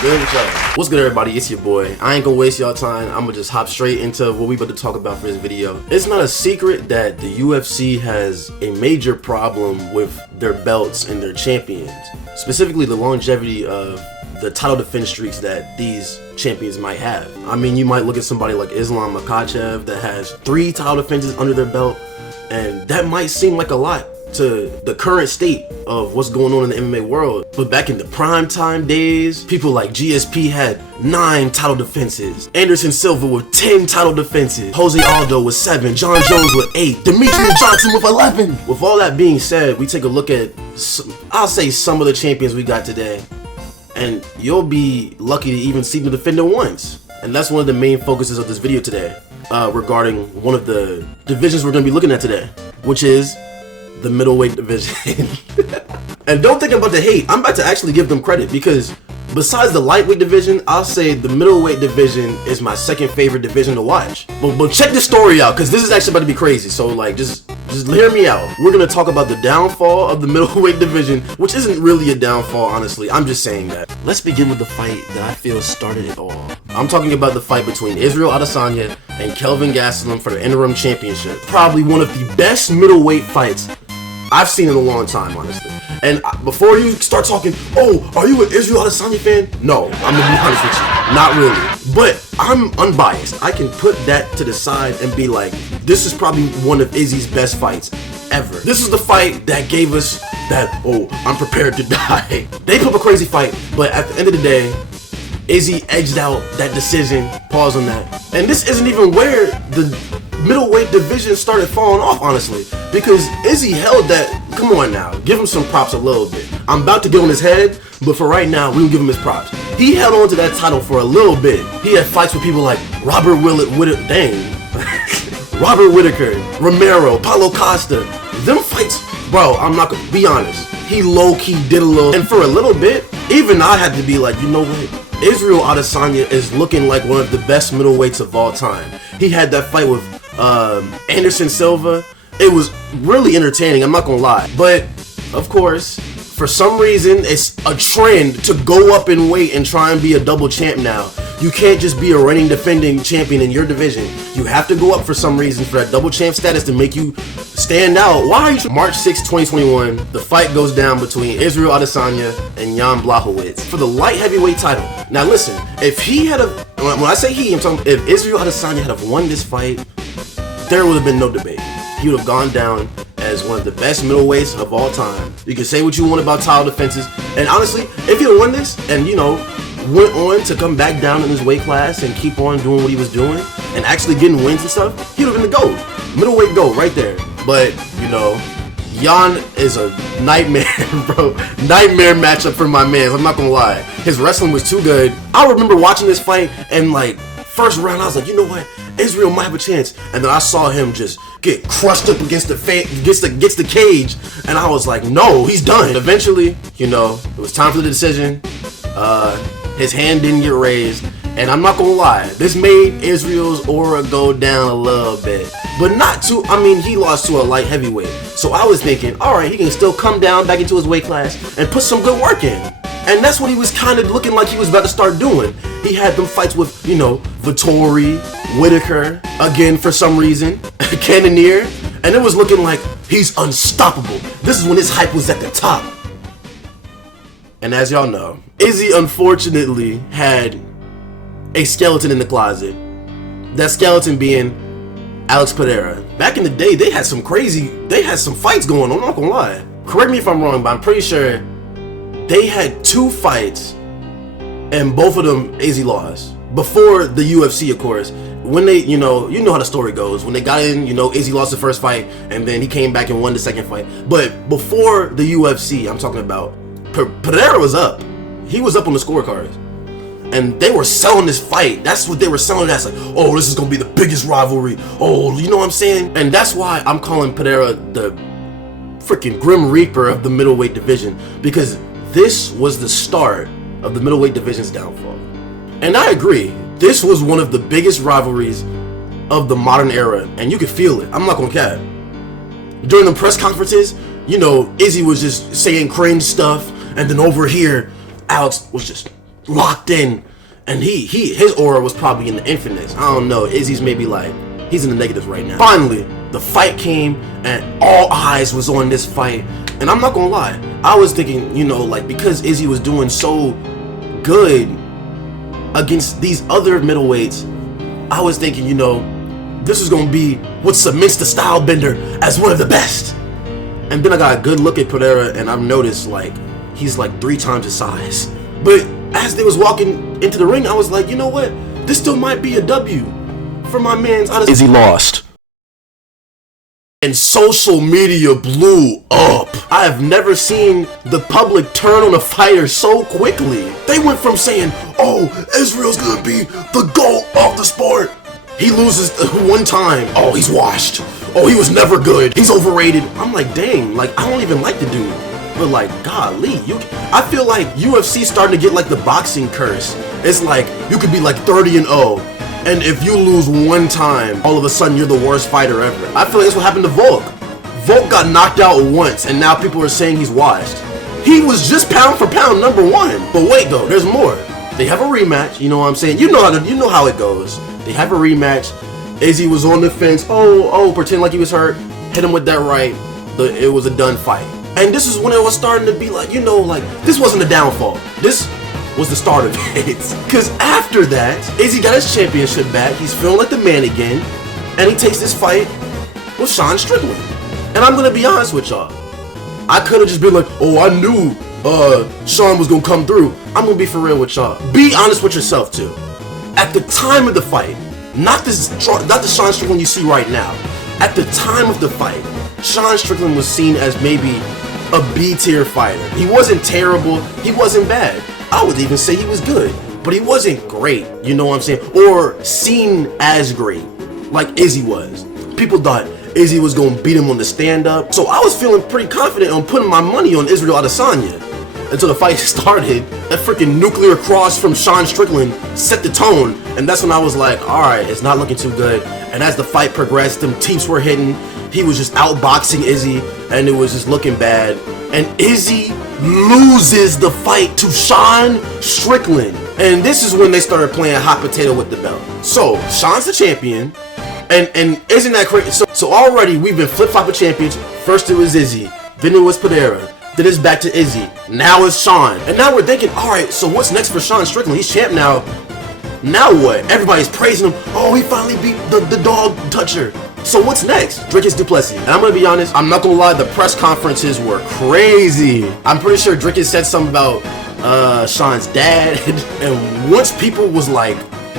Good with y'all? What's good, everybody? It's your boy. I ain't gonna waste y'all time. I'm gonna just hop straight into what we about to talk about for this video. It's not a secret that the UFC has a major problem with their belts and their champions, specifically the longevity of the title defense streaks that these champions might have. I mean, you might look at somebody like Islam Makhachev that has 3 title defenses under their belt, and that might seem like a lot to the current state of what's going on in the MMA world. But back in the prime time days, people like GSP had 9 title defenses, Anderson Silva with 10 title defenses, Jose Aldo with 7, John Jones with 8, Demetrius Johnson with 11. With all that being said, we take a look at, I'll say, some of the champions we got today, and you'll be lucky to even see them defend it once. And that's one of the main focuses of this video today, regarding one of the divisions we're going to be looking at today, which is the middleweight division. And don't think I'm about to hate. I'm about to actually give them credit, because besides the lightweight division, I'll say the middleweight division is my second favorite division to watch. But check this story out, because this is actually about to be crazy. So like, just hear me out. We're gonna talk about the downfall of the middleweight division, which isn't really a downfall, honestly. I'm just saying that. Let's begin with the fight that I feel started it all. I'm talking about the fight between Israel Adesanya and Kelvin Gastelum for the interim championship. Probably one of the best middleweight fights I've seen in a long time, honestly. And before you start talking, oh, are you an Israel Adesanya fan? No, I'm gonna be honest with you, not really. But I'm unbiased. I can put that to the side and be like, this is probably one of Izzy's best fights ever. This is the fight that gave us that, oh, I'm prepared to die. They put up a crazy fight, but at the end of the day, Izzy edged out that decision. Pause on that. And this isn't even where the middleweight division started falling off, honestly, because Izzy held that. Come on now, give him some props a little bit. I'm about to get on his head, but for right now, we will give him his props. He held on to that title for a little bit. He had fights with people like Robert Whittaker, Romero, Paulo Costa. Them fights, bro, I'm not gonna be honest, he low-key did a little, and for a little bit, even I had to be like, you know what? Israel Adesanya is looking like one of the best middleweights of all time. He had that fight with Anderson Silva. It was really entertaining, I'm not gonna lie. But, of course, for some reason, it's a trend to go up in weight and try and be a double champ now. You can't just be a reigning defending champion in your division. You have to go up for some reason for that double champ status to make you stand out. Why are you? March 6, 2021, the fight goes down between Israel Adesanya and Jan Blachowicz for the light heavyweight title. Now listen, if he had when I say he, I'm talking, if Israel Adesanya had won this fight, there would have been no debate. He would have gone down as one of the best middleweights of all time. You can say what you want about title defenses, and honestly, if he had won this and, you know, went on to come back down in his weight class and keep on doing what he was doing and actually getting wins and stuff, he would have been the GOAT. Middleweight GOAT right there. But, you know, Jan is a nightmare, bro. Nightmare matchup for my man. I'm not gonna lie. His wrestling was too good. I remember watching this fight and, like, first round I was like, you know what? Israel might have a chance. And then I saw him just get crushed up against the cage, and I was like, no, he's done. Eventually, you know, it was time for the decision. His hand didn't get raised, and I'm not gonna lie, this made Israel's aura go down a little bit, but not too. I mean, he lost to a light heavyweight, so I was thinking, all right, he can still come down back into his weight class and put some good work in. And that's what he was kind of looking like he was about to start doing. He had them fights with, you know, Vettori, Whittaker, again for some reason, Cannonier, and it was looking like he's unstoppable. This is when his hype was at the top. And as y'all know, Izzy unfortunately had a skeleton in the closet. That skeleton being Alex Pereira. Back in the day, they had some fights going on, I'm not gonna lie. Correct me if I'm wrong, but I'm pretty sure they had 2 fights, and both of them Izzy lost. Before the UFC, of course. When they, you know how the story goes. When they got in, you know, Izzy lost the first fight, and then he came back and won the second fight. But before the UFC, I'm talking about, Pereira was up. He was up on the scorecards. And they were selling this fight. That's what they were selling it as. Like, oh, this is going to be the biggest rivalry. Oh, you know what I'm saying? And that's why I'm calling Pereira the freaking Grim Reaper of the middleweight division. Because this was the start of the middleweight division's downfall. And I agree, this was one of the biggest rivalries of the modern era, and you could feel it. I'm not gonna cap. During the press conferences, you know, Izzy was just saying cringe stuff, and then over here, Alex was just locked in, and his aura was probably in the infinites. I don't know. Izzy's maybe like he's in the negatives right now. Finally, the fight came, and all eyes was on this fight. And I'm not gonna lie, I was thinking, you know, like because Izzy was doing so good against these other middleweights, I was thinking, you know, this is gonna be what cements the style bender as one of the best. And then I got a good look at Pereira, and I've noticed like he's like 3 times his size. But as they was walking into the ring, I was like, you know what? This still might be a W for my man's. Izzy lost. And social media blew up. I have never seen the public turn on a fighter so quickly. They went from saying, oh, Israel's gonna be the GOAT of the sport. He loses one time. Oh, he's washed. Oh, he was never good. He's overrated. I'm like, dang, like, I don't even like the dude. But like, golly, I feel like UFC starting to get like the boxing curse. It's like, you could be like 30-0. And if you lose one time, all of a sudden you're the worst fighter ever. I feel like that's what happened to Volk. Volk got knocked out once, and now people are saying he's washed. He was just pound for pound #1. But wait though, there's more. They have a rematch. You know what I'm saying? You know how it goes. They have a rematch. Izzy was on the fence. Pretend like he was hurt. Hit him with that right. It was a done fight. And this is when it was starting to be like, you know, like this wasn't a downfall. This was the start of it. Because after that, Izzy got his championship back. He's feeling like the man again. And he takes this fight with Sean Strickland. And I'm going to be honest with y'all. I could have just been like, oh, I knew Sean was going to come through. I'm going to be for real with y'all. Be honest with yourself, too. At the time of the fight, not the Sean Strickland you see right now. At the time of the fight, Sean Strickland was seen as maybe a B-tier fighter. He wasn't terrible. He wasn't bad. I would even say he was good, but he wasn't great, you know what I'm saying? Or seen as great, like Izzy was. People thought Izzy was going to beat him on the stand-up, so I was feeling pretty confident on putting my money on Israel Adesanya. Until the fight started, that freaking nuclear cross from Sean Strickland set the tone, and that's when I was like, alright, it's not looking too good. And as the fight progressed, them teeps were hitting, he was just outboxing Izzy, and it was just looking bad. And Izzy loses the fight to Sean Strickland. And this is when they started playing hot potato with the belt. So, Sean's the champion, and isn't that crazy? So already we've been flip-flopping champions. First it was Izzy, then it was Pereira, then it's back to Izzy, now it's Sean. And now we're thinking, alright, so what's next for Sean Strickland? He's champ now. Now what? Everybody's praising him. Oh, he finally beat the dog toucher. So what's next? Dricus Du Plessis. And I'm gonna be honest, I'm not gonna lie, the press conferences were crazy. I'm pretty sure Dricus said something about Sean's dad. And once people was like,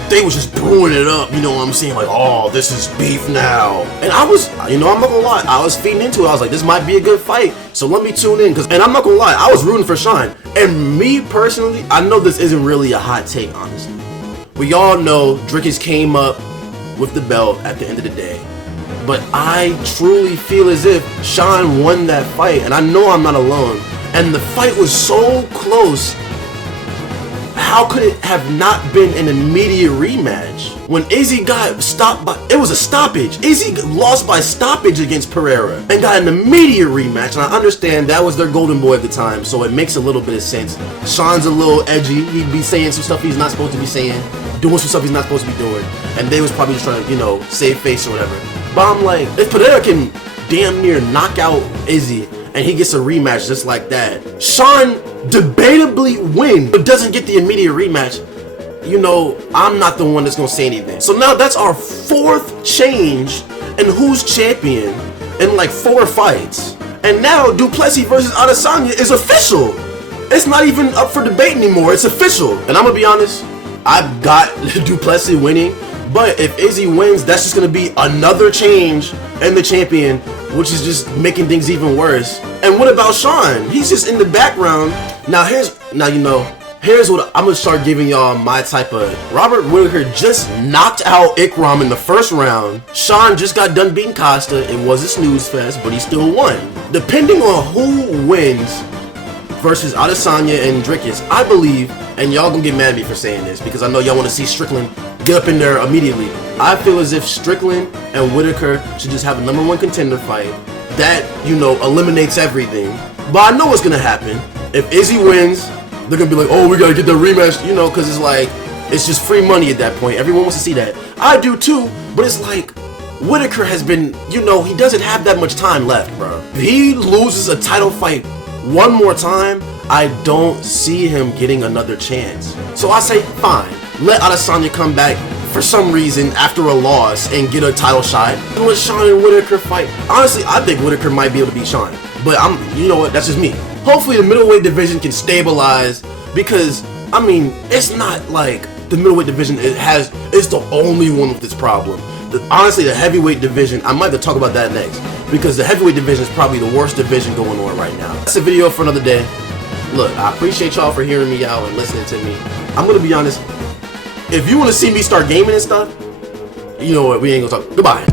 they was just brewing it up, you know what I'm saying? Like, oh, this is beef now. And I was, you know, I'm not gonna lie, I was feeding into it. I was like, this might be a good fight, so let me tune in. And I'm not gonna lie, I was rooting for Sean. And me personally, I know this isn't really a hot take, honestly. We all know Dricus came up with the belt at the end of the day. But I truly feel as if Sean won that fight, and I know I'm not alone. And the fight was so close. How could it have not been an immediate rematch? When Izzy got stopped by, it was a stoppage. Izzy lost by stoppage against Pereira and got an immediate rematch. And I understand that was their golden boy at the time, so it makes a little bit of sense. Sean's a little edgy. He'd be saying some stuff he's not supposed to be saying, doing some stuff he's not supposed to be doing. And they was probably just trying to, you know, save face or whatever. But I'm like, if Pereira can damn near knock out Izzy and he gets a rematch just like that, Sean debatably wins but doesn't get the immediate rematch, you know, I'm not the one that's gonna say anything. So now that's our 4th change in who's champion in like 4 fights. And now Du Plessis versus Adesanya is official. It's not even up for debate anymore, it's official. And I'm gonna be honest, I've got Du Plessis winning. But if Izzy wins, that's just going to be another change in the champion, which is just making things even worse. And what about Sean? He's just in the background. Now here's what I'm going to start giving y'all my type of. Robert Whittaker just knocked out Ikram in the first round. Sean just got done beating Costa. It was a snooze fest, but he still won. Depending on who wins versus Adesanya and Dricus, I believe, and y'all gonna get mad at me for saying this because I know y'all want to see Strickland get up in there immediately. I feel as if Strickland and Whittaker should just have a #1 contender fight. That, you know, eliminates everything. But I know what's gonna happen. If Izzy wins, they're gonna be like, oh, we gotta get the rematch, you know, because it's like, it's just free money at that point. Everyone wants to see that. I do too, but it's like, Whitaker has been, you know, he doesn't have that much time left, bro. If he loses a title fight one more time, I don't see him getting another chance. So I say, fine, let Adesanya come back for some reason after a loss and get a title shot. And let Sean and Whitaker fight. Honestly, I think Whitaker might be able to beat Sean, but you know what, that's just me. Hopefully the middleweight division can stabilize, because, I mean, it's not like the middleweight division is the only one with this problem. Honestly, the heavyweight division, I might have to talk about that next, because the heavyweight division is probably the worst division going on right now. That's a video for another day. Look, I appreciate y'all for hearing me out and listening to me. I'm gonna be honest, if you want to see me start gaming and stuff, you know what, we ain't gonna talk. Goodbye.